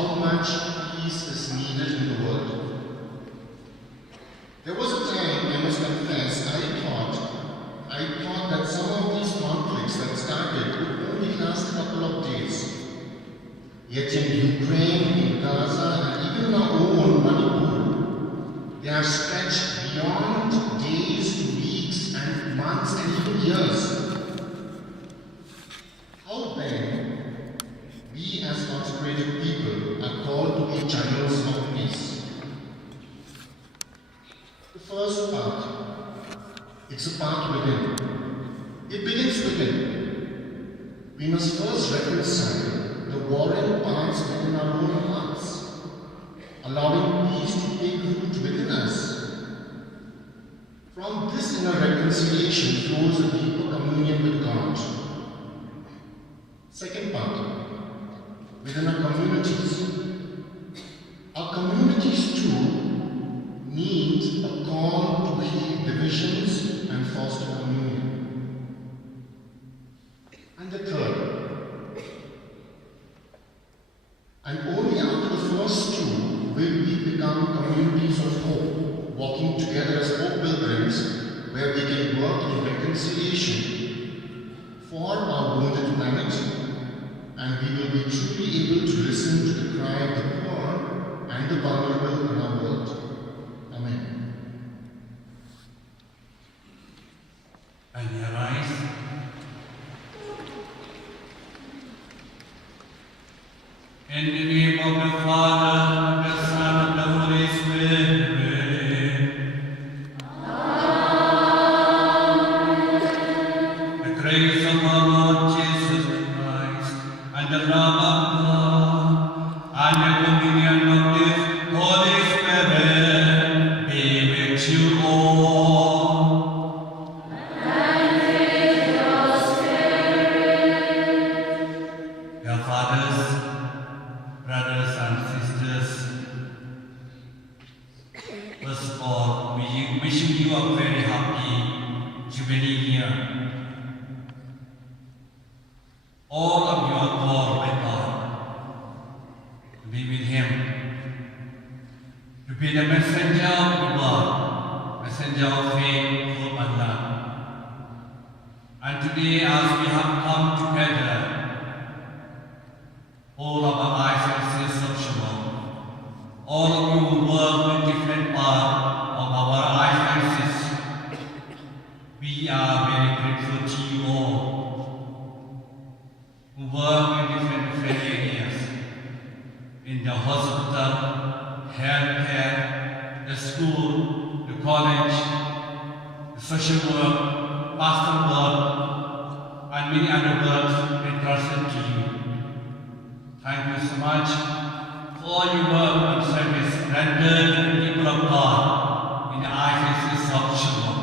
how much peace is needed in the world. There was a time, I must confess, I thought that some of these conflicts that started would only last a couple of days. Yet in Ukraine, in Gaza, and even in our own Manipur, they have stretched beyond days to weeks and months and even years. How then, we as consecrated people are called to be channels of peace? The first part, it's a part within. It begins within. We must first reconcile the warring parts within our own hearts, allowing peace to take root within us. From this inner reconciliation flows a deeper communion with God. Second part, within our communities. Our communities too need a call to heal divisions and foster communion. And the third, and only after the first two will we become communities of hope, walking together as hope pilgrims, where we can work in reconciliation for our wounded humanity, and we will be truly able to listen to the cry of the poor and the vulnerable in our world. Amen. And you rise. In the name of the Father, the Son, and the Holy Spirit. Amen. The grace of our Lord Jesus Christ, and the love of God, and the communion of the Holy Spirit be with you all. And with your spirit. Dear fathers, brothers and sisters, first of all, wishing you a very happy Jubilee year. All of you are called by God to be with Him, to be the messenger of the world, messenger of faith, hope, and love. And today, as we have come together, all of our eyes and senses of Shalom, all of you who work in different parts of our eyes and senses, we are very grateful to you all who work in different areas, in the hospital, healthcare, the school, the college, the social work, pastoral work, and many other works entrusted to you. Thank you so much for all your work and service rendered to the people of God in the eyes of Shalom.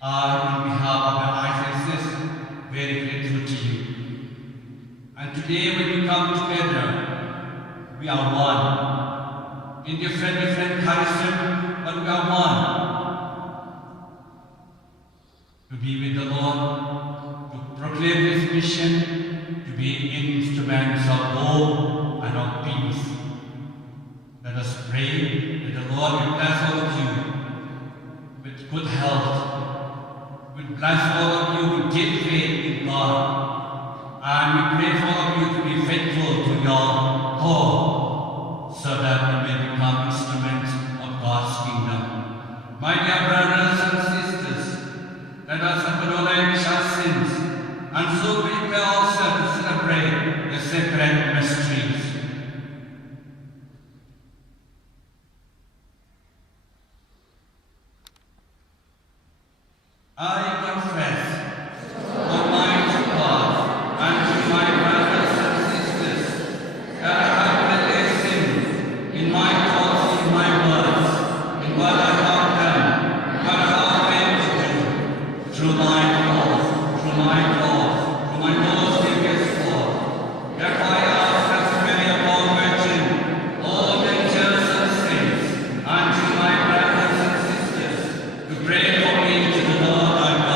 I, on behalf of the ISIS, very grateful to you. And today when we come together, we are one. In different charism, but we are one. To be with the Lord, to proclaim His mission, to be instruments of hope and of peace. Let us pray that the Lord will bless all of you with good health, will bless all of you with deep faith in God, and we pray for all of you to be faithful to your call, so that we may become instruments of God's kingdom. My dear brothers and sisters, let us acknowledge our sins, and so prepare ourselves to celebrate the sacred mysteries. I confess to Almighty God and to my brothers and sisters that I have greatly sinned in my thoughts, in my words, in what I have done, what I have failed to do, through my fault, through my most deepest fault. Therefore I ask as Mary of all Virgin, all the angels and saints, and to my brothers and sisters, to pray for me to the Lord our God.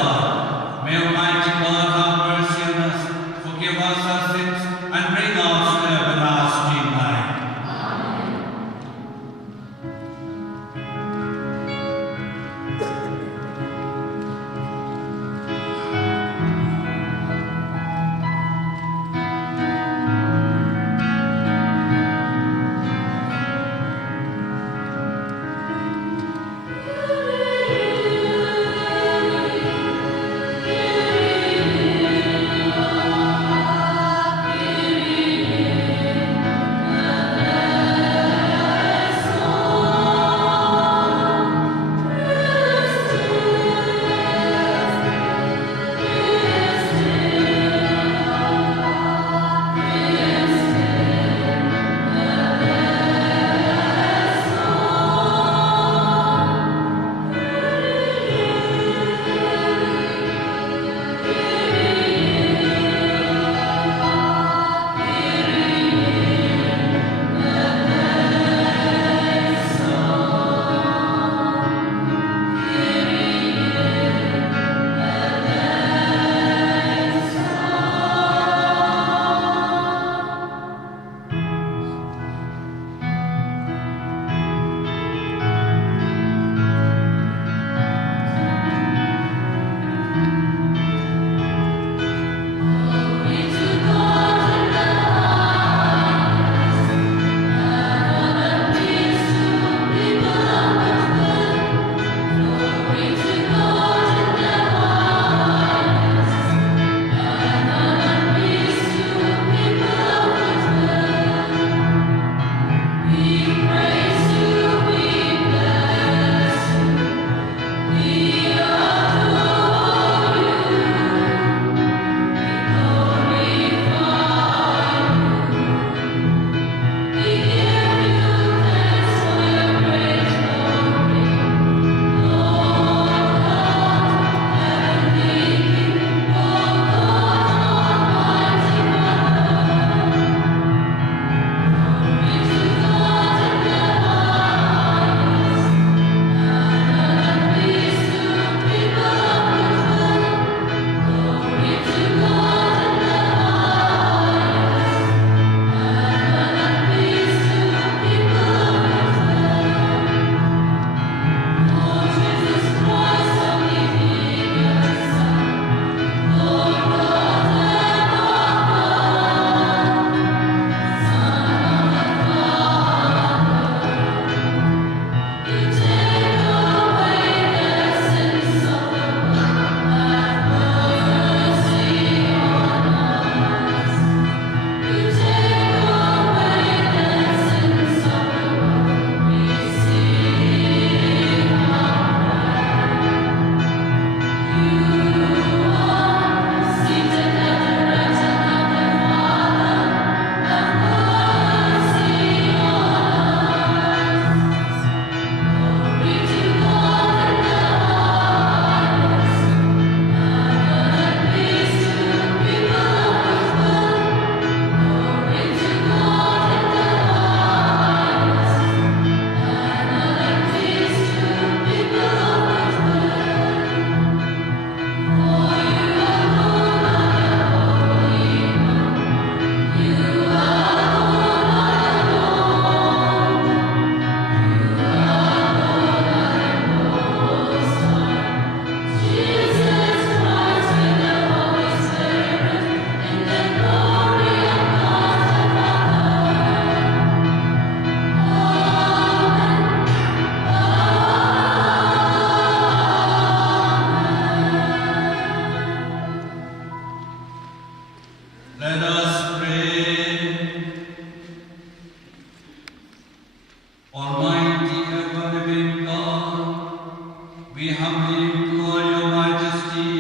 we humbly implore your majesty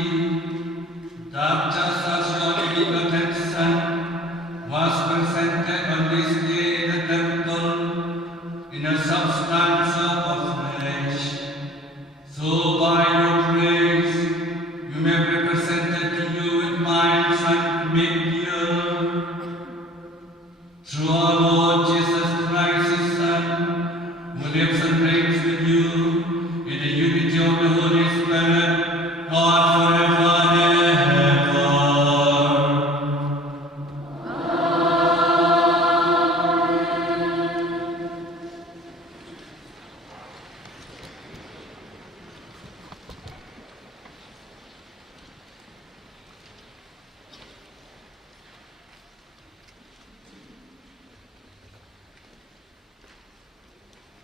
that just as your only begotten Son was presented on this day in the temple in a substance of flesh, so by your grace you may be presented to you with minds made pure. Through our Lord Jesus Christ, his Son, who lives and reigns with you in the unity of the Holy Spirit, God forever and ever.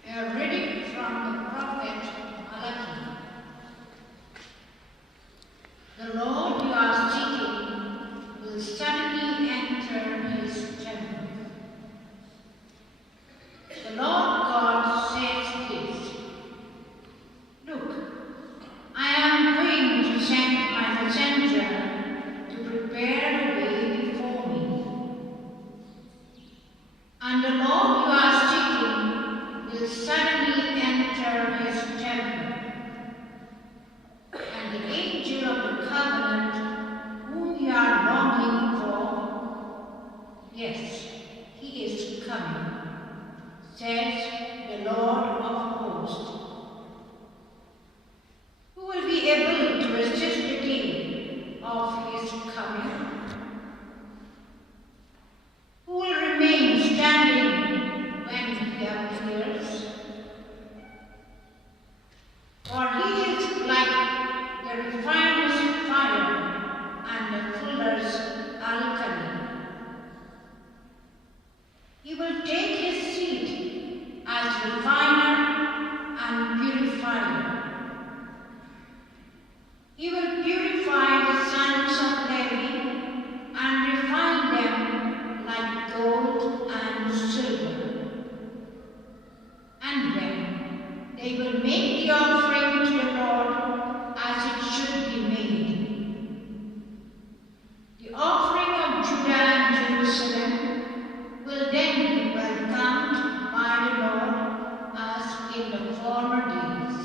A reading from the prophet Malachi. The Lord you are seeking will suddenly enter his temple. The Lord God says this: Look, I am going to send my messenger to prepare a way before me. And the Lord you are seeking will suddenly enter his temple. And the angel of the covenant, whom you are longing for, yes, he is coming, says the Lord of hosts. Who will be able to resist the day of his coming? Who will remain standing when he appears? For he is like the refiner's fire and the fuller's alkali. He will take his seat as refiner and purifier. He will purify the sons of Levi and refine them like gold and silver. And then they will make the offering to the Lord as it should be made. The offering of Judah and Jerusalem will then be welcomed by the Lord as in the former days.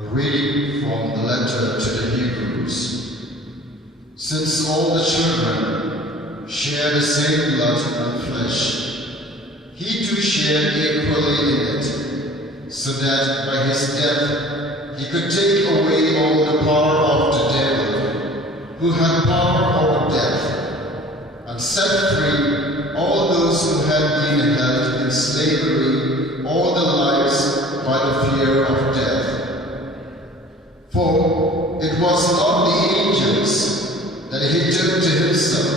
A reading from the letter to the Hebrews. Since all the children share the same blood and flesh, he too shared equally in it, so that by his death he could take away all the power of the devil, who had power over death, and set free all those who had been held in slavery all their lives by the fear of death. For it was not the angels that he took to himself.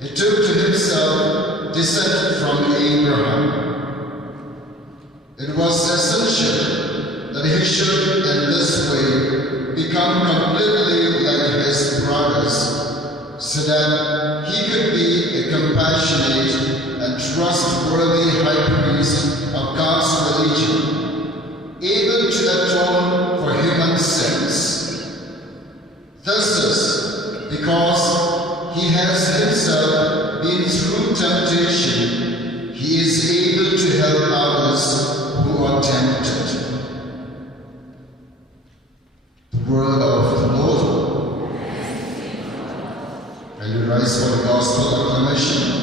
He took to himself descent from Abraham. It was essential that he should in this way become completely like his brothers, so that he could be a compassionate and trustworthy high priest of God's religion, able to atone for human sins. This is because he has himself been through temptation, he is able to help others who are tempted. The word of the Lord. And we rise for the gospel acclamation.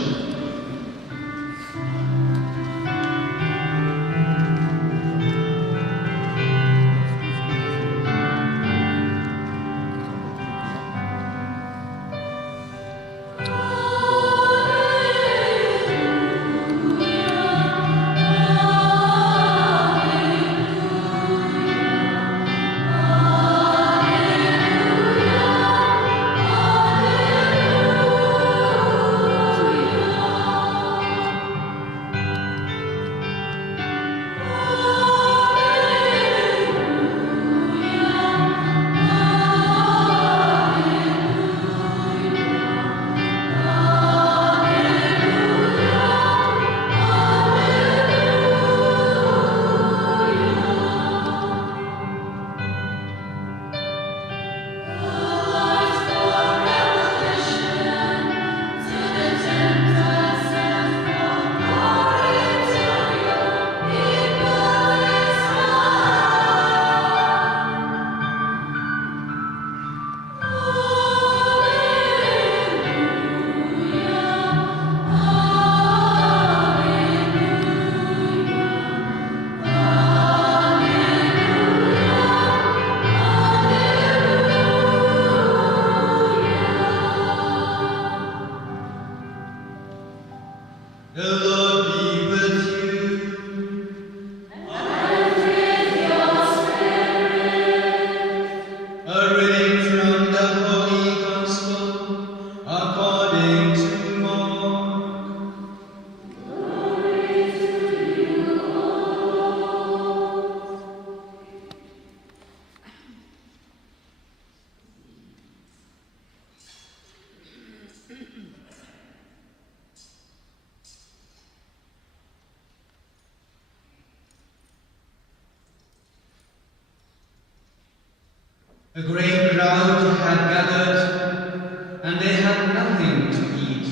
A great crowd had gathered, and they had nothing to eat.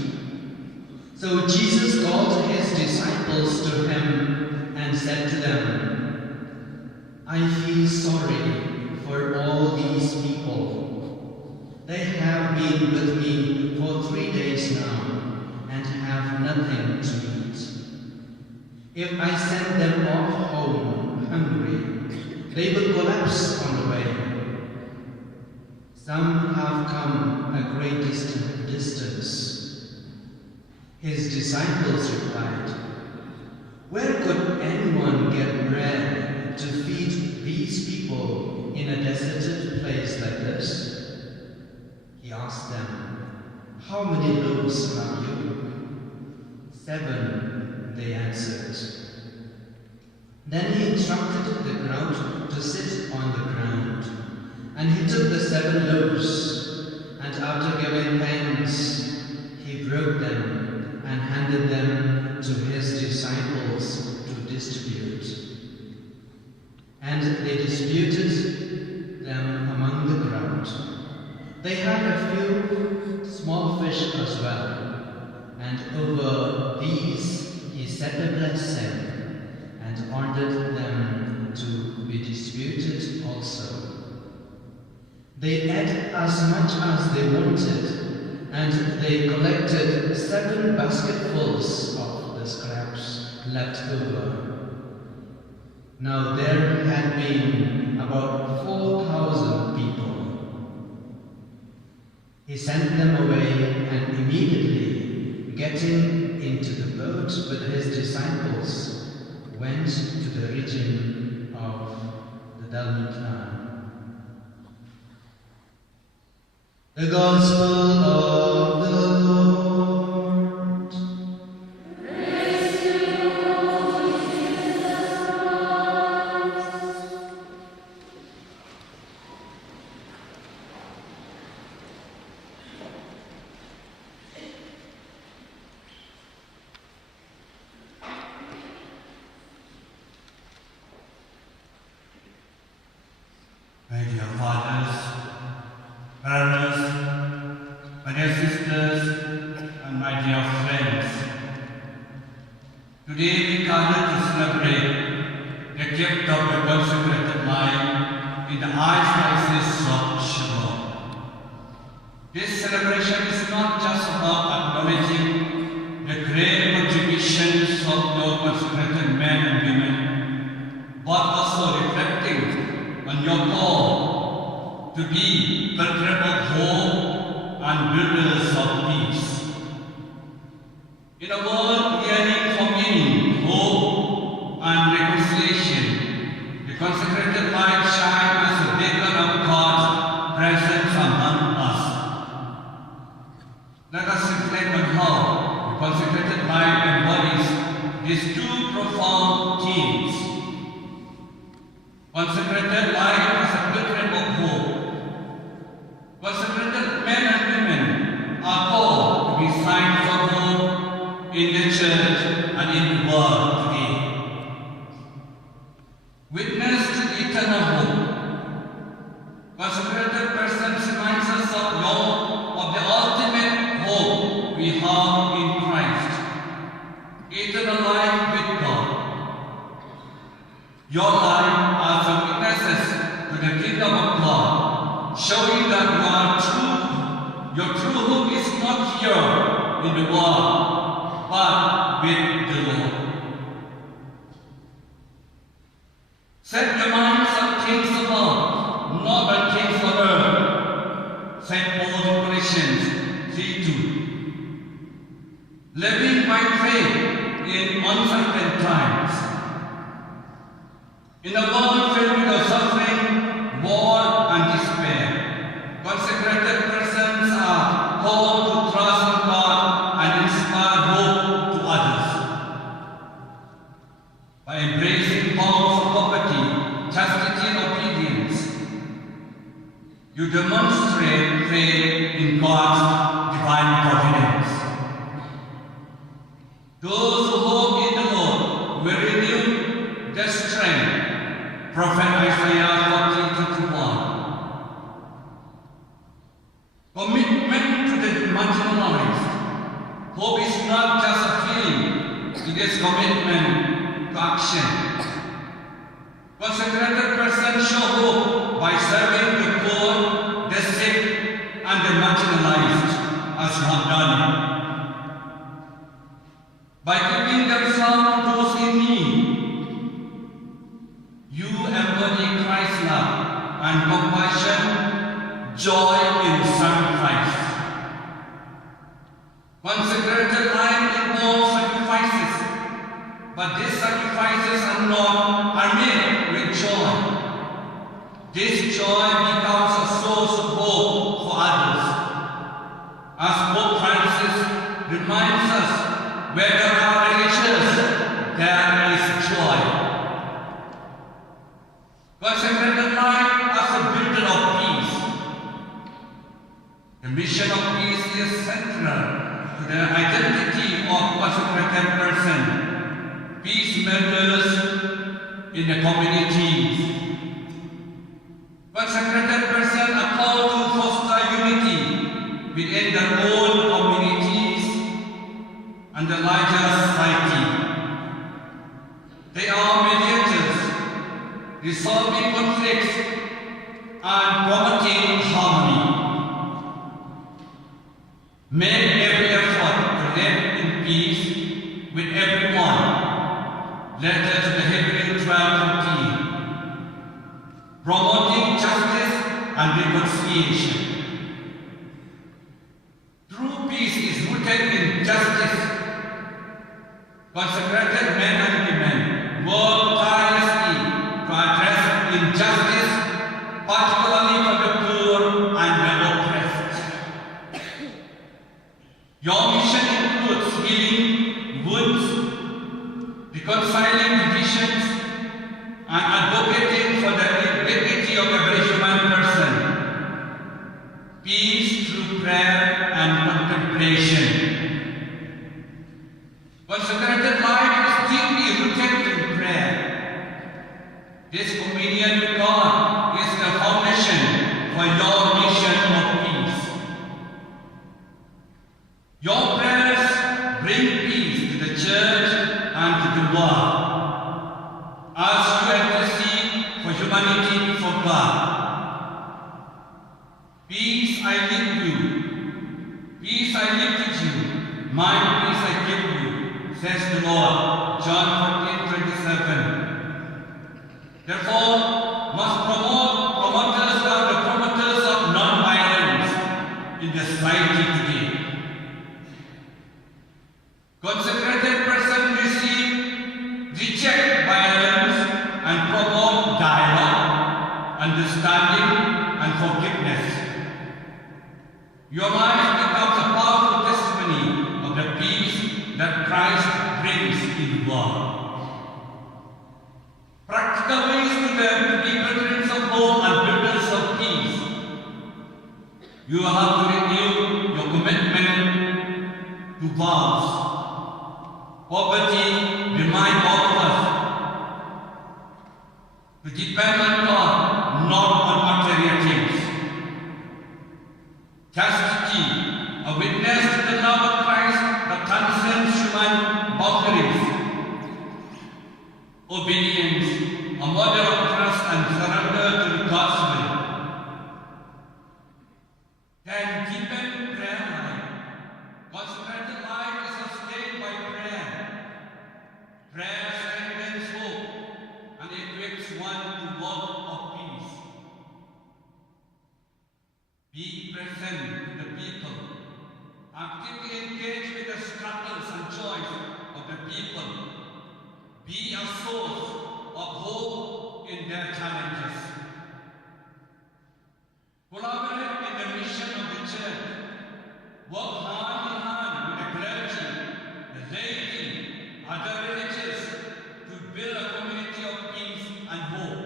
So Jesus called his disciples to him and said to them, I feel sorry for all these people. They have been with me for 3 days now and have nothing to eat. If I send them off home hungry, they will collapse on the way. Some have come a great distance. His disciples replied, Where could anyone get bread to feed these people in a deserted place like this? He asked them, How many loaves have you? 7, they answered. Then he instructed the crowd to sit on the ground. And he took the 7 loaves, and after giving thanks, he broke them and handed them to his disciples to distribute. And they distributed them among the crowd. They had a few small fish as well, and over these he said a blessing and ordered them them to be distributed also. They ate as much as they wanted, and they collected 7 basketfuls of the scraps left over. Now there had been about 4,000 people. He sent them away, and immediately, getting into the boat with his disciples, went to the region of the Laitumkhrah. The Gospel of the Lord. Praise to you, Lord Jesus Christ. My dear fathers, brothers, my dear sisters, and my dear friends, today we gather to celebrate the gift of the consecrated life in the archdiocese of Jubilee. This celebration is not just about acknowledging the great contributions of your consecrated men and women, but also reflecting on your call to be pilgrims of hope and builders of peace. In a world yearning for meaning, hope, and reconciliation, the consecrated life shines as a beacon of God's presence among us. Let us reflect on how the consecrated life embodies these 2 profound themes. Consecrated life as a pilgrim of hope. Consecrated men and women are called to be signs of hope in the church and in the world today. Witness to eternal hope. Consecrated persons reminds us of the ultimate hope we have in Christ. Eternal life with God. Your life as a witnesses to the kingdom of God, showing that your true hope is not here in the world, but with the Lord. Set your minds on things above, not on things on earth. St. Paul in Colossians 3:2. Living by faith in uncertain times. In a world filled with suffering, war, and despair, consecrated persons are called to trust in God and inspire hope to others. By embracing bonds of poverty, chastity, and obedience, you demonstrate faith in God's divine providence. Those who hope in the Lord will renew their strength. Prophet Isaiah 40:31. Commitment to the marginalized. Hope is not just a feeling, it is commitment to action. Consecrated persons show hope by serving the poor, the sick, and the marginalized, as you have done. By giving themselves to those in need, you embody Christ's love and compassion, joy in sacrifice. Consecrated life involves sacrifices, but these sacrifices are made with joy. This joy becomes a source of hope for others. As Pope Francis reminds us, where there are religions, there is joy. Consecrated life as a builder of peace. The mission of peace is central to the identity of consecrated person. Peacemakers in the communities. Consecrated persons are called to foster unity within their own communities and the larger society. They are mediators, resolving conflicts, and promoting harmony. Make every effort to live in peace with everyone. Letter to the Hebrew 12:14. Promoting justice and reconciliation. True peace is rooted in justice. Consecrated men and women work tirelessly to address injustice, particularly for the poor and the oppressed. Your mission includes healing wounds, reconciling divisions, and advocating for the dignity of every human person. Peace through prayer and contemplation. Consecrated life is deeply rooted in prayer. This communion with God is the foundation for your mission of peace. Your prayers bring peace to the church and to the world. As you intercede for humanity before God. Peace I give you. Peace I give to you. My peace I give you, says the Lord. John 14:27. Therefore, must promoters are the promoters of non-violence in the society today. Consecrated persons reject violence and promote dialogue, understanding, and forgiveness. Your life becomes a powerful testimony of the peace that Christ brings in the world. Practical ways to be brethren of hope and builders of peace. You have to renew your commitment to vows. Poverty reminds all of us to depend on God, not on material things. Chastity, a witness to the love of Christ that transcends human boundaries. Obedience, a model of trust and surrender to the gospel. Then deepen prayer life. Consecrated life is sustained by prayer. Prayer strengthens hope and equips one to walk of peace. Be present to the people. Actively engage with the struggles and joys of the people. Be a source of hope in their challenges. Collaborate in the mission of the church. Work hand in hand with the clergy, the laity, other religions to build a community of peace and hope.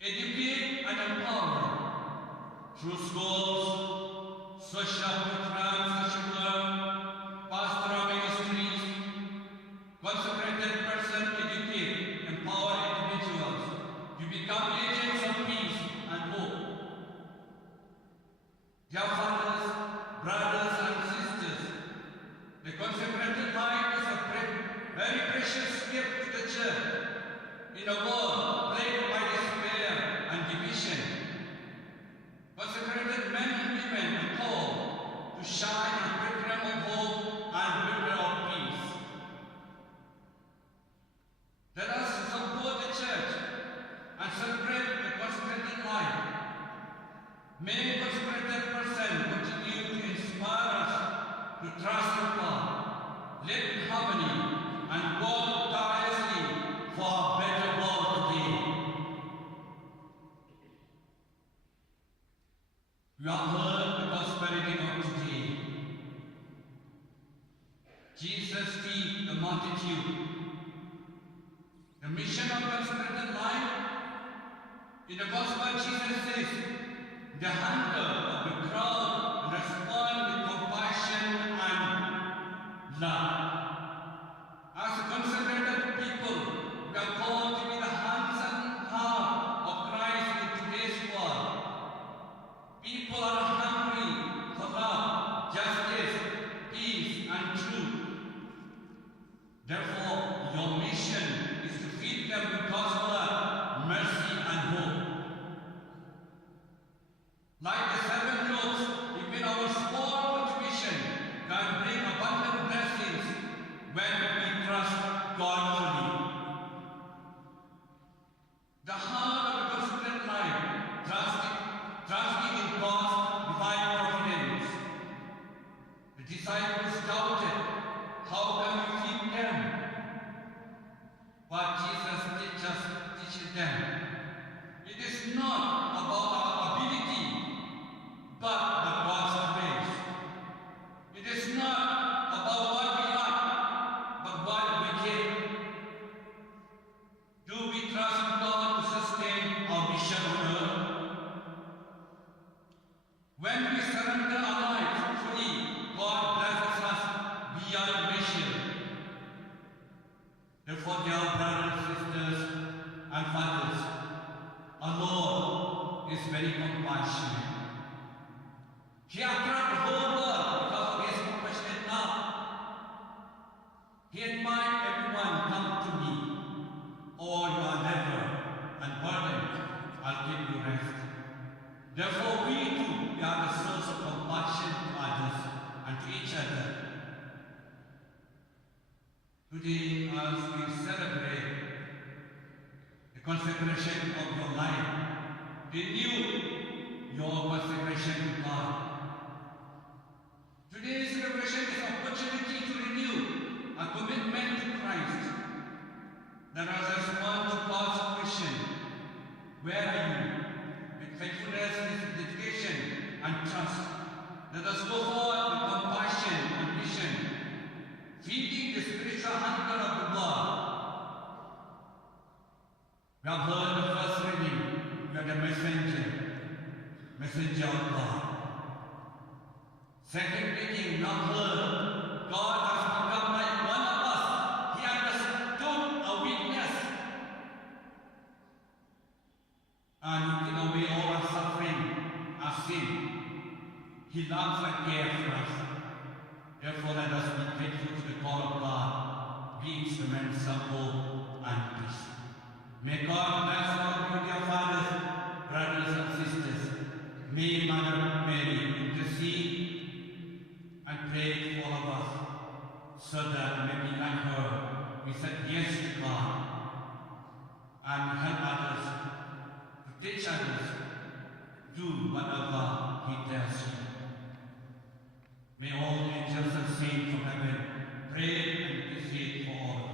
Educate and empower through schools, social programs, social work, pastoral ministries. Consecrated persons educate, empower individuals to become agents of peace and hope. Dear fathers, brothers and sisters, the consecrated life is a very precious gift to the church in a world plagued by despair and division. Consecrated men and women are called to shine a pilgrim of hope and builder of peace. Let us support the church and celebrate the consecrated life. May consecrated person continue to inspire us to trust in God, live in harmony, and work tirelessly for a better world today. You have heard the gospel reading of today. Jesus feed the multitude. The mission of consecrated life. In the gospel, Jesus says, the hunger of the crowd respond with compassion and love. As consecrated people, we are called to be the hands and heart of Christ in today's world. People are hungry for love, justice, peace, and truth. Therefore, your mission is to feed them with God's when we trust God fully. The heart of the consecrated life, trusting in God's divine providence. The disciples doubted, how can we feed them? But Jesus teaches them. It is not about our ability, but God's grace. It is not about what we lack, but what we give. Do we trust in God to sustain our mission on earth? When we surrender our lives fully, God blesses us beyond measure. Therefore, dear brothers, sisters, and fathers, our Lord is very compassionate. He attracted the whole world because of His compassionate love. He invites everyone, come to me, or you are never unburdened, I'll give you rest. Therefore, we too, we are the source of compassion to others and to each other. Today, as we celebrate the consecration of your life, renew your consecration to God. Today's celebration is an opportunity to renew a commitment to Christ. Let us respond to God's question, where are you? With faithfulness, with dedication and trust. Let us go forward with compassion and vision, feeding the spiritual hunger of the Lord. We have heard the first reading, we are the messenger of God. Second reading, we have heard God has become like one of us. He understood our weakness. And He took away all our suffering, our sin. He loves and cares for us. Therefore, let us be faithful to the call of God, be instruments of hope and peace. May God bless all you, dear fathers, brothers and sisters. May Mother Mary intercede and pray for all of us, so that we may be like her. We said yes to God and help others, to teach others, do whatever He tells you. May all the angels and saints from heaven pray and intercede for all of you.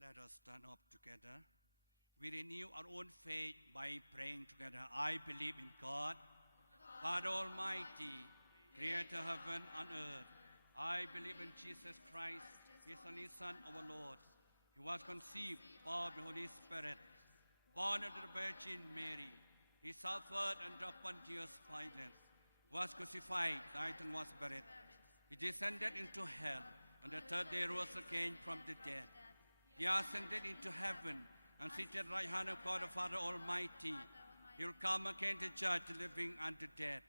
Let us stand up together. We renew our own faith by praying together. I believe in God, God Almighty, Creator of heaven and earth. I believe in Jesus Christ, His only Son, our Lord. He was conceived by the Holy Spirit, born of the Virgin Mary. He suffered under Pontius Pilate, was crucified, died and was buried. He descended into hell, and the third day rose again from the dead. He ascended into heaven and seated at the right hand of God the Father Almighty. He will come again to judge the living and the dead.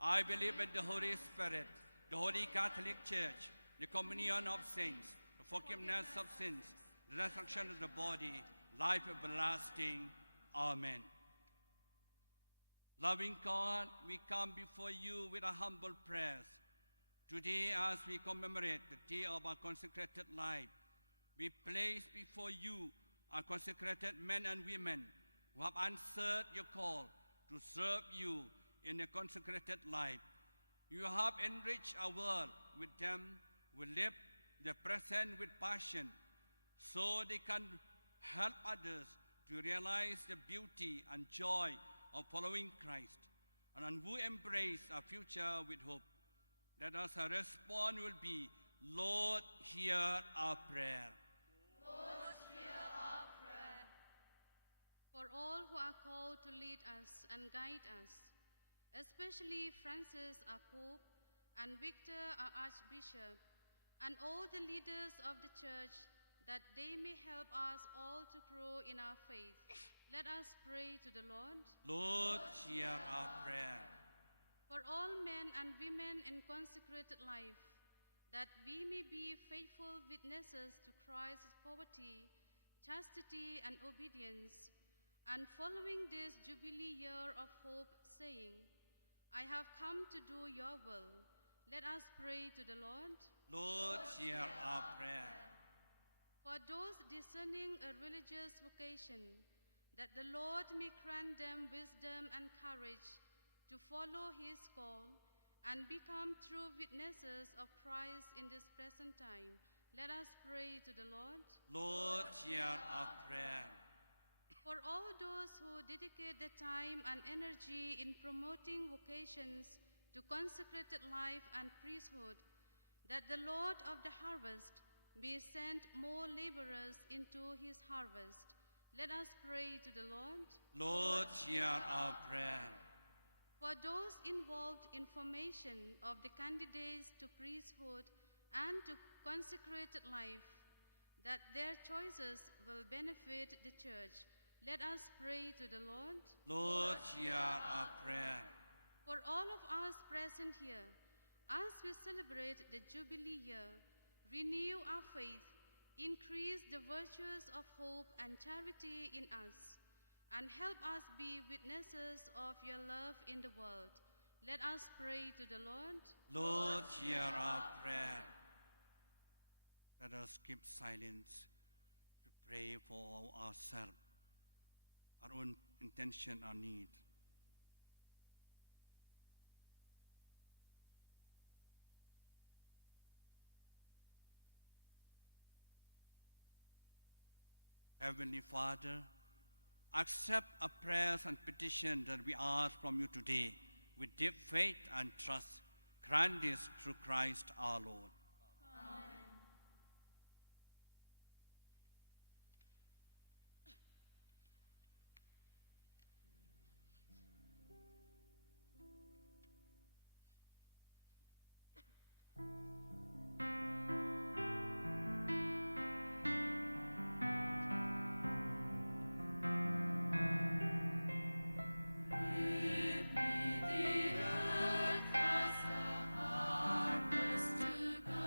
I believe in the Holy Spirit, the Holy Catholic Church, the communion of saints, the forgiveness of sins, the resurrection of the body, life everlasting. Amen. Loving God, we come before you with a humble prayers. Today, as we commemorate the day of our consecrated life, we place before you our consecrated men and women who have answered your call to serve you in a consecrated life. You have enriched our world with them who live the present with passion, so they can help others to realize the beauty and joy of following Christ, and who embrace our future with hope. Let us respond will be, Lord, hear our prayer. Lord, hear our prayer. For all who are called to lead us and guide us, especially Francis, our Pope, and Victor, our Archbishop, and all the leaders of the church, that they may help us all to grow in our faith. Let us pray to the Lord. Lord, hear our prayer. For all men and women in consecrated life, that we may be faithful witnesses to Christ's poverty, chastity, and obedience, and following this Jubilee year of hope, saying, I have come to do your will. Let us pray to the Lord. Lord, hear our prayer. For those discerning a religious vocation, that the Lord may grant them wisdom and courage to follow his call and become true witnesses of Christ in this present time. Let us pray to the Lord. Lord, hear our prayer. For all those who dedicate their time and energy in promoting vocations to consecrated life and priesthood, that the Lord of the harvest may send more laborers into his harvest. Let us pray to the Lord. Lord, hear our prayer. For those involved in formation of the candidates to priesthood and to consecrated life, that their choices will benefit the church, let us pray to the Lord. Lord, hear our prayer. For all of us present here, as we celebrate the Jubilee year, renew our faith, increase the virtues of hope and charity in us, and help us be witnesses of your love in the world. Let us pray to the Lord. Lord, hear our prayer. Let us keep silence to pray for ourselves, our own intention, our need. Heavenly Father, accept our prayers and petitions that we ask from you today with deep faith and trust. Grant this through Christ our Lord. Amen. Give me the earth as a harvest to God.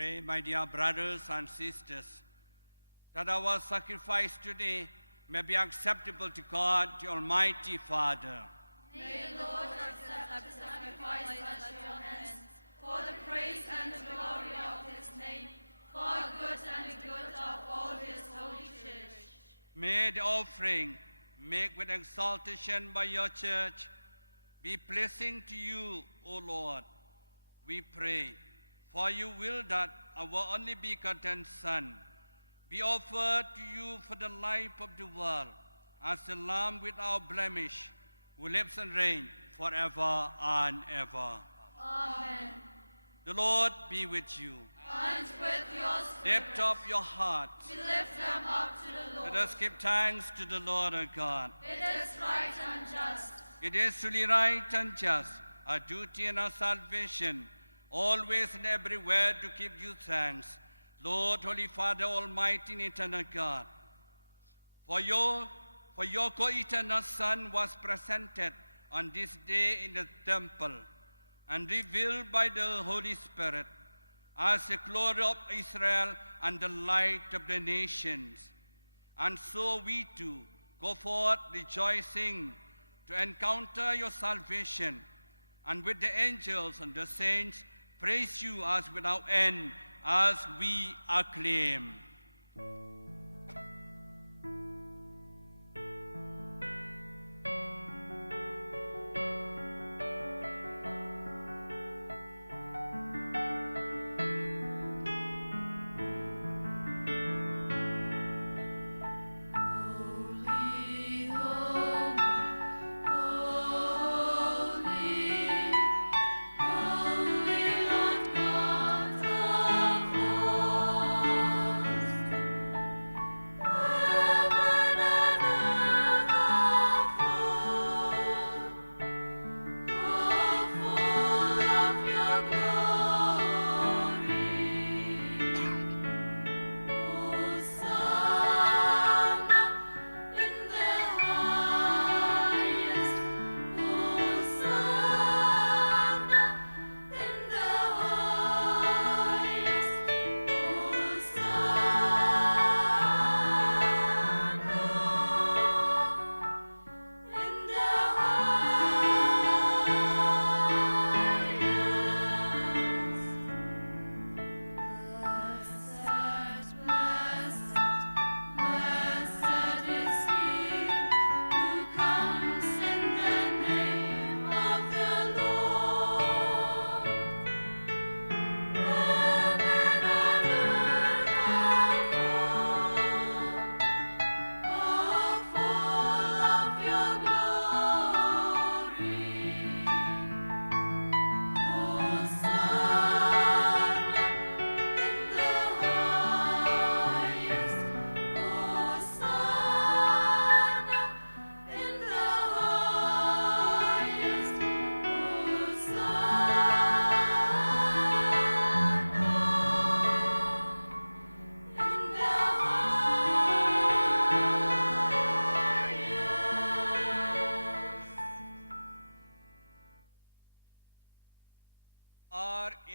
Pray, my dear brothers and sisters, that our sacrifice today may be acceptable to God, the Almighty Father. May the Lord accept the sacrifice at your hands, for the praise and the glory of his name, for the good and the good of all his holy church. May the offering, made with exaltation by your church, be pleasing to you, O Lord. We pray, for you will that our only begotten Son be offered to you for the life of the world, as the Lamb without blemish, who lives and reigns forever and ever. Amen. The Lord be with you. And with your spirit, Lift up your hearts. we lift them up to the Lord. Let us give thanks to the Lord our God. It is right and just. It is truly right and just, our duty and our salvation, always and everywhere to give you thanks, Lord, Holy Father, Almighty and eternal God. For your co-eternal Son was presented on this day in the temple and revealed by the Holy Spirit as the glory of Israel and the light of the nations. And so we too go forth rejoicing to encounter your salvation, and with the angels and the saints praise you as without end, as we acclaim.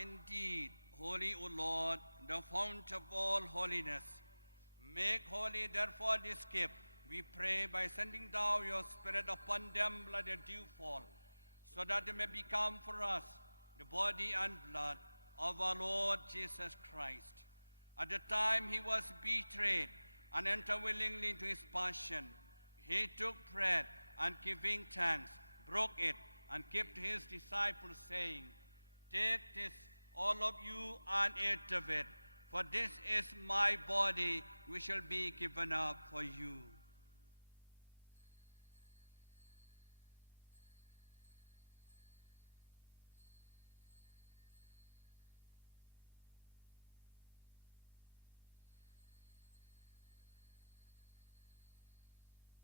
Indeed, holy, O Lord, the fount of all holiness. Make holy, therefore, this gift, we pray, by sending down your Spirit upon them like a dewfall, so that they may become for us the body and blood of our Lord Jesus Christ. At the time he was betrayed and entered willingly into his passion, he took bread and, giving thanks, broke it and gave to his disciples, saying, "Take this, all of you, and eat of it, for this is my body, which shall be given up for you."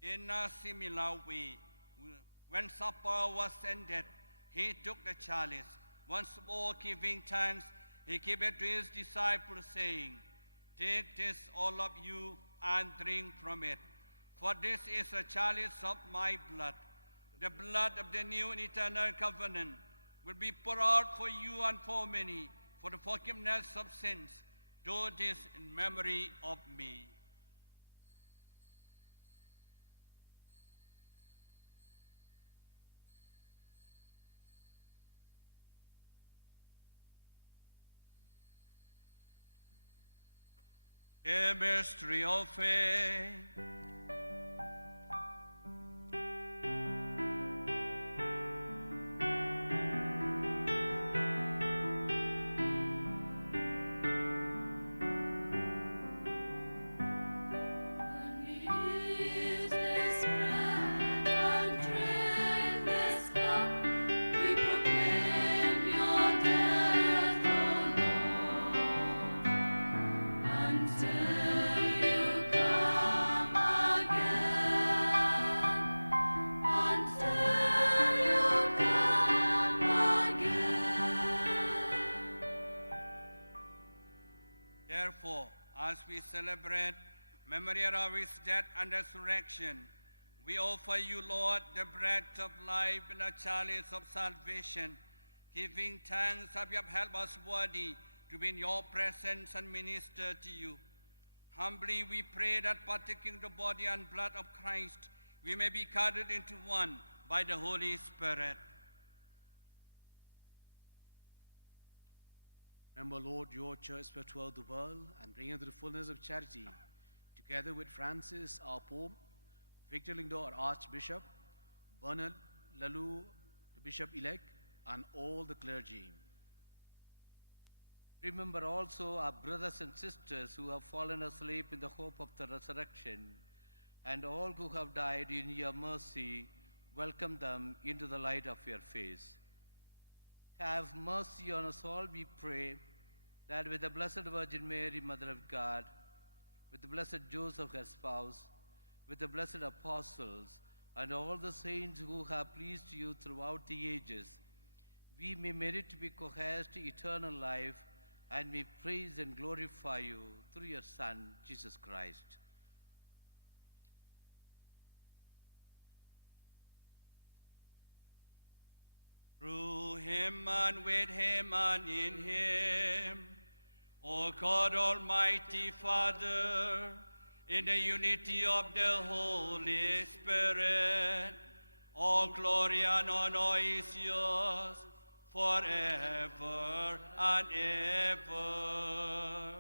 In a similar way, when supper was ended, he took the chalice. Once more giving thanks, he gave it to his disciples, saying, "Take this, all of you, and drink from it. For this is a chalice of my blood. The blood of the new and eternal covenant will be poured out for you and for many for the forgiveness of sins. Do this in memory of me. A mystery of faith. Therefore, as we celebrate memory of his death and resurrection, we offer you, Lord, the bread of life and the chalice of salvation, giving thanks that you have helped us worthy to be in your presence and minister to you. Humbly we pray that partaking the body and blood of Christ, we may be gathered into one by the Holy Spirit. Remember, Lord, your church spread throughout the world and bring into the fullness of charity, together with Francis, our Pope, Victor Lingdo, our Archbishop, Bernard Lalu, the Bishop-elect, and all the clergy. Remember also our brothers and sisters who have fallen asleep in the hope of the resurrection, and all who have died in your mercy. Welcome them into the light of your face. Have mercy on us all, we pray, that with the Blessed Virgin Mary, Mother of God, with the Blessed Joseph, her spouse, with the blessed apostles, and all the saints who have pleased you throughout the ages, we may merit to be coerced to eternal life, and may praise and glorify you through your Son, Jesus Christ. Through him and with him and in him, O God, Almighty Father, in the unity of the Holy Spirit, all glory and honor is yours forever and ever.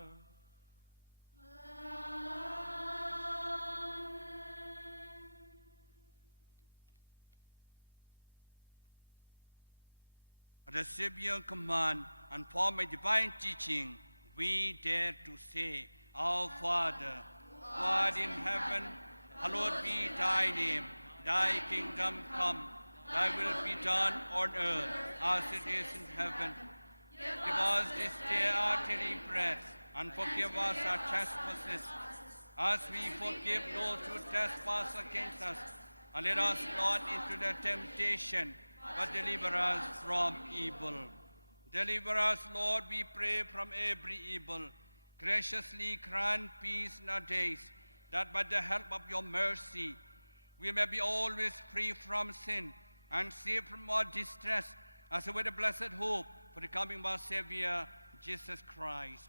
At the Savior's command and for my divine teaching, we dare to say, Our Father, who art in heaven, hallowed be thy name. Thy kingdom come, thy will be done on earth as it is in heaven. Give us this day our daily bread, and forgive us our trespasses, as we forgive those who trespass against us. And lead us not into the temptation, but deliver us from evil. Deliver us, Lord, we pray, from every evil. Graciously grant peace in our days, that by the help of your mercy, we may be always free from sin and safe from all distress, as with a blessed hope for the coming of our Savior, Jesus Christ.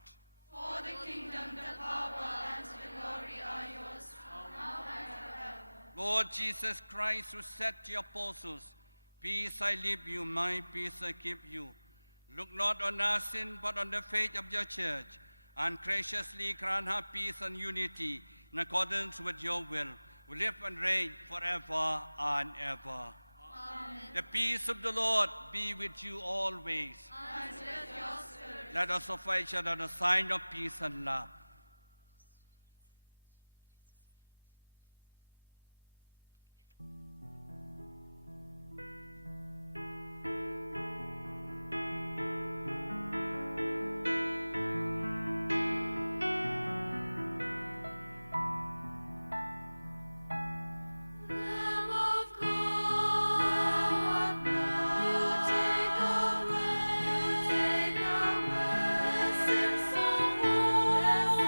For the kingdom, the power, and the glory are yours, now and forever. Lord Jesus Christ, who said to your apostles, Peace I leave you, my peace I give you. Look not on our sin, but on the faith of your church, and graciously grant her peace and unity in accordance with your will, who live and reign forever and ever. Amen. The peace of the Lord be with you always. And with your spirit. Let us offer each other the sign of peace and love. Yes.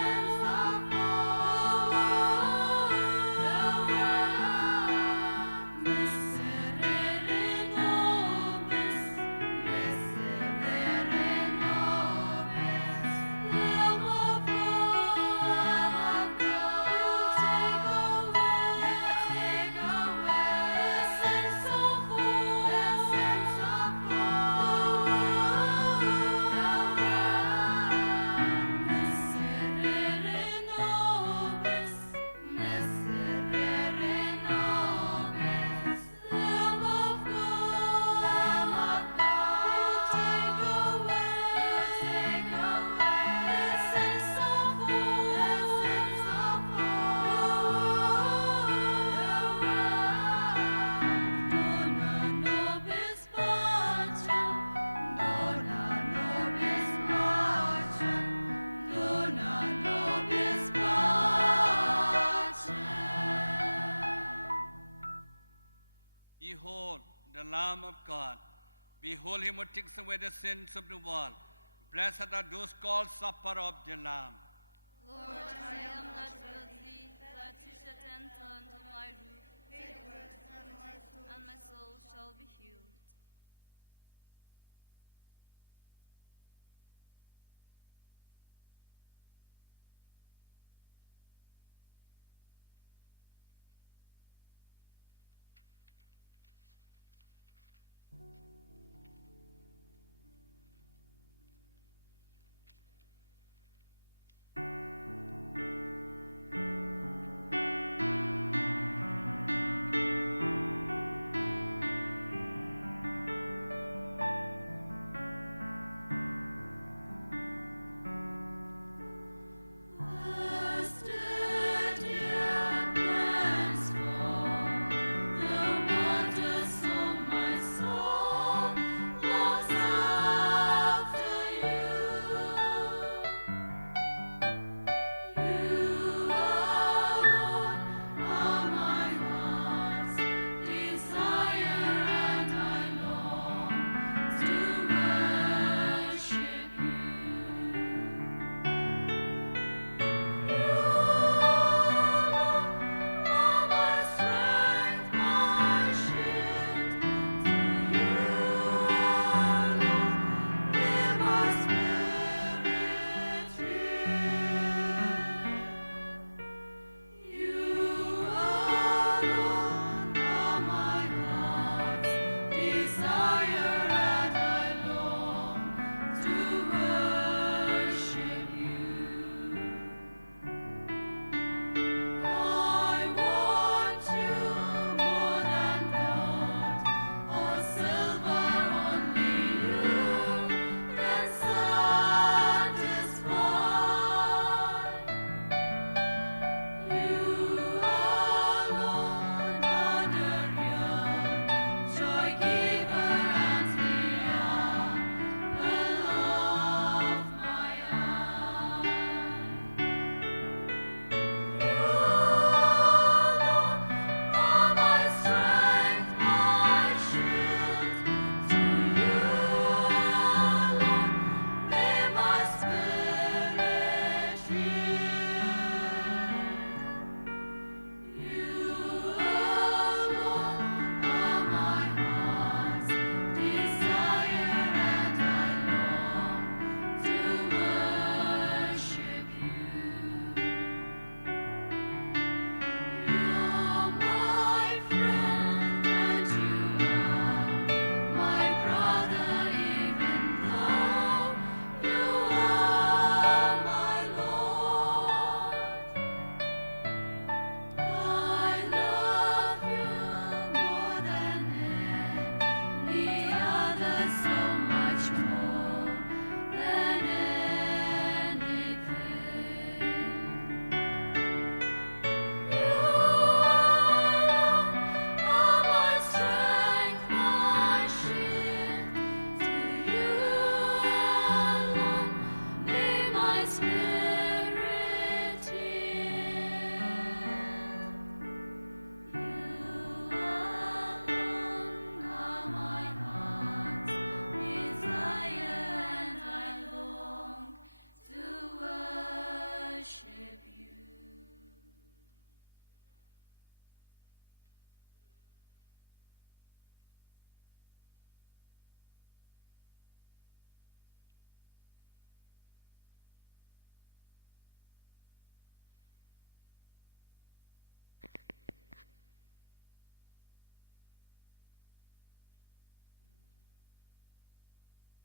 Lamb of God. Behold him who takes away the sins of the world. Blessed are those called supper of the Lamb. Lord, I am not worthy that you should enter under my roof. Say the word, and my soul shall be healed.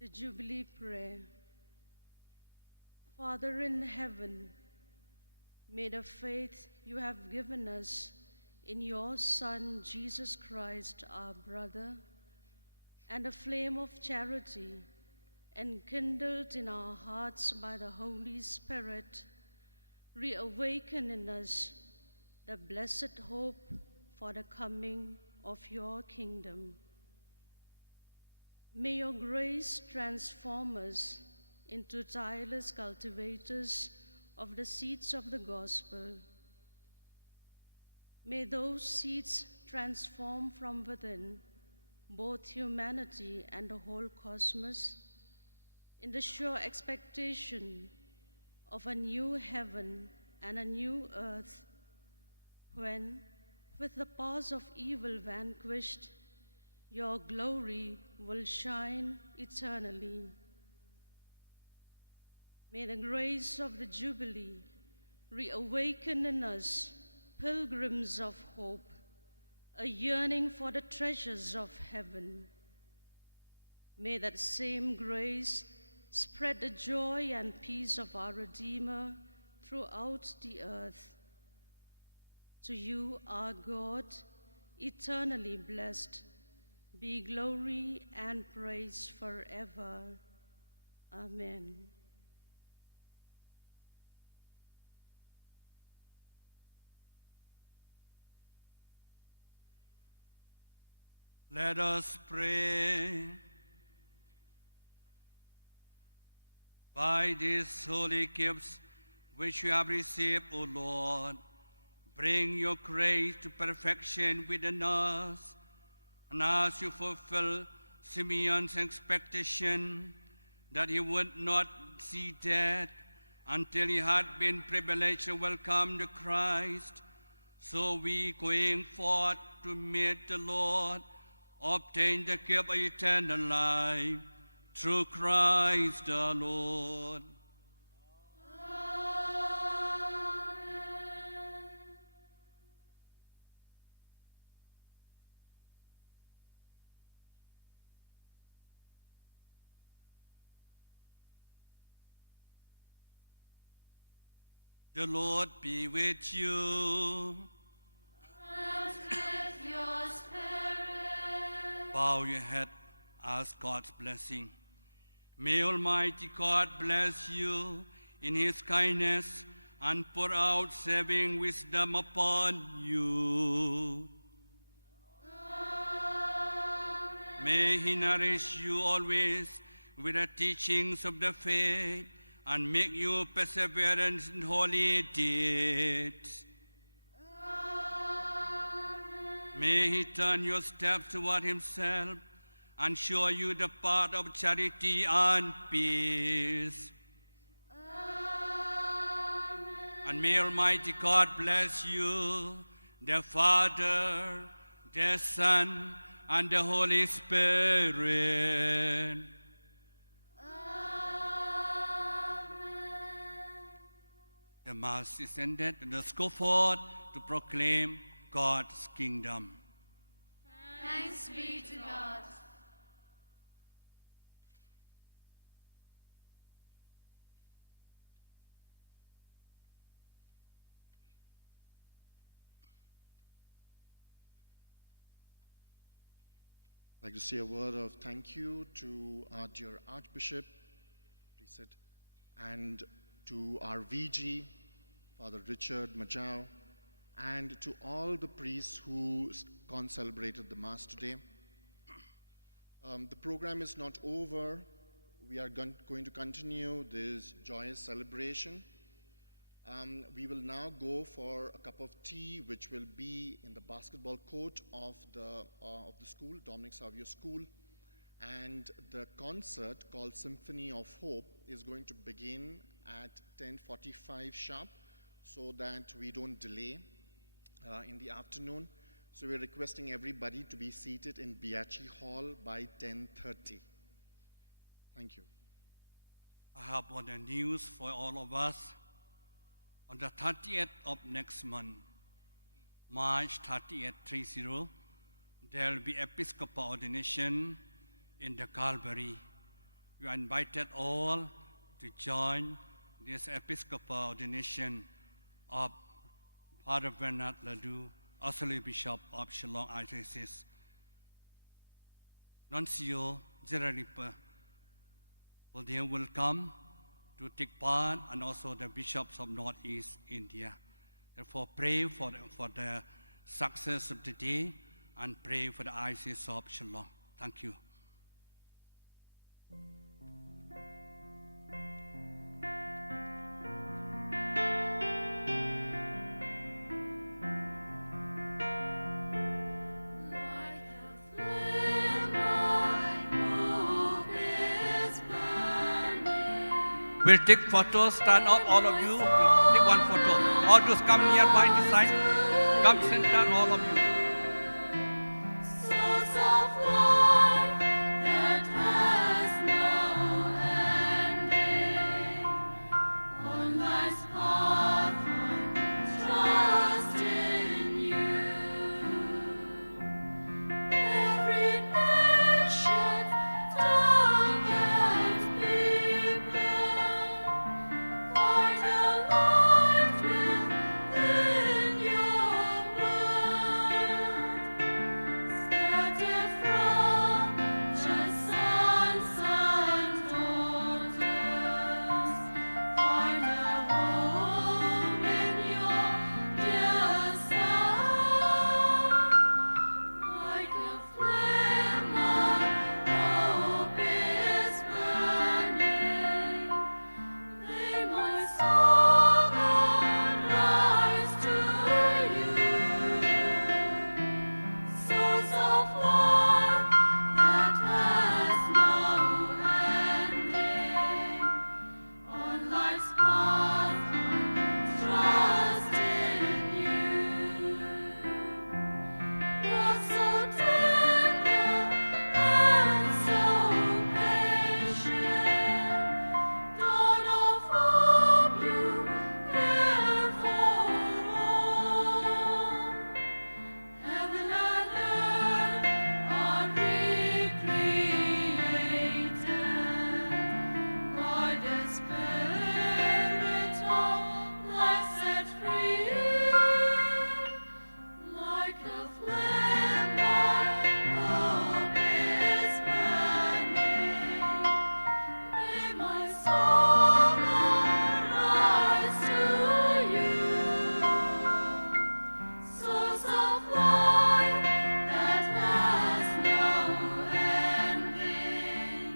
The Jubilee Prayer. Father in heaven, may the faith you have given us in your Son, Jesus Christ, our brother, and a flame of charity enkindled in our hearts by the Holy Spirit, reawaken in us the blessed hope for the coming of your kingdom. May your grace transform us into tireless cultivators of the seeds of the gospel. May those seeds transform from within both humanity and the whole cosmos, in the sure expectation of a new heaven and a new earth, when, with the powers of evil vanquished, your glory will shine eternally. May the grace of the Jubilee reawaken in us pilgrims of hope, a yearning for the treasures of heaven. May that same grace spread the joy and peace of our Redeemer throughout the earth. To you, our God, eternally blessed, be glory and praise forever. Amen. Let us pray. By these holy gifts which you have received, O Lord, bring your grace to perfection within us, and as you fulfill Simeon's expectation that he would not see death until he had been privileged to welcome the Christ, so we, going forth to meet the Lord, obtain the gift of eternal life through Christ the Lord. The Lord be with you. And with your spirit. Bow your head, ask God's blessing. May Almighty God bless you in His kindness and pour out saving wisdom upon you. Amen. May He nourish you always with the teachings of the faith and make you perseverance in holy deeds. Amen. May He turn your steps toward Himself and show you the path of charity and peace. Amen. And may Almighty God bless you, the Father, the Son, and the Holy Spirit. The Mass is ended. Let us go forth to proclaim God's kingdom. Thanks be to God. I'd like to say a word of thank you to our dear Archbishop, please sit, and to our VG, Father Richard Majau, and to all the priests who celebrated the Mass today. The program is not over. We are going to continue this joyous celebration. We will now go for a cup of tea, which will be in the basketball court of the school, Dominic Savio School. And the concert called Symphony of Hope is going to begin at 10:45 sharp, so that we don't delay in the afternoon. So we're requesting everybody to be seated in Biachi Hall by 10:30. Thank you. I have one news for all of us. On the 30th of next month, March 30th, 30, there will be Episcopal ordination in the Calvary. You are invited all to join this Episcopal ordination of Father Bernard Ledoux, Auxiliary Bishop of Shillong Diocese. Nuncio Geraripa will come to take part, and also the bishops of Northeast India. Therefore, pray for the success of the day and pray for the Diocese of Shillong. Thank you. Like a flame We'll take photos, stand up, all of you. We'll take one photo. All those come nearby this side. Come center, all of you. Source of life that has no ending. On life's path I trust in you. Every nation, tongue and people find a light within your word. Scattered from just sons and daughters, find a home in your dear Son. Like a flame, my hope is burning. May my soul arise to you. Source of life that has no ending. On life's path I trust in you. You're so tender and so patient. Dawn of hope, you care for all. Heaven and earth are recreated by the Spirit of life set free. Like a flame, my hope is burning. May my soul arise to you. Source of life that has no ending.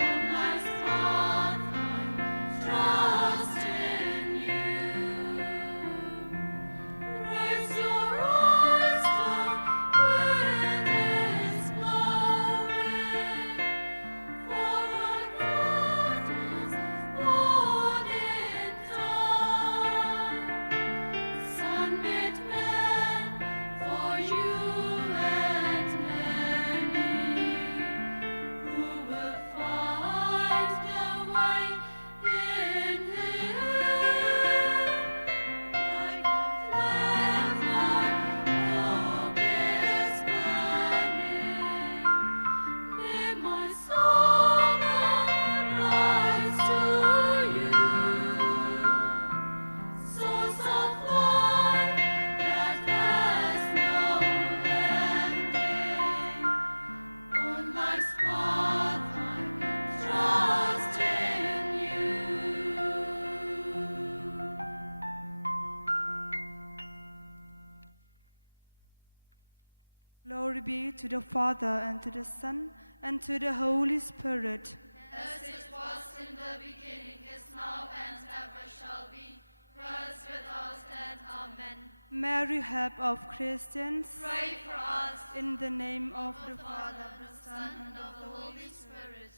On life's path I trust in you. Raise your eyes, the wind is blowing, for a God is born in time. Son made man for you and many, who will find the way in Him. Like a flame, my hope is burning. May my soul arise to you. Source of life that has no ending. On life's path I trust in you. Glory be to the Father, and to the Son, and to the Holy Spirit. As it was in the beginning, is now, and ever shall be, world without end. Amen. Mary, help of Christians, Pray for us, in the name of the Father, Father, the Son, and of the Holy Spirit.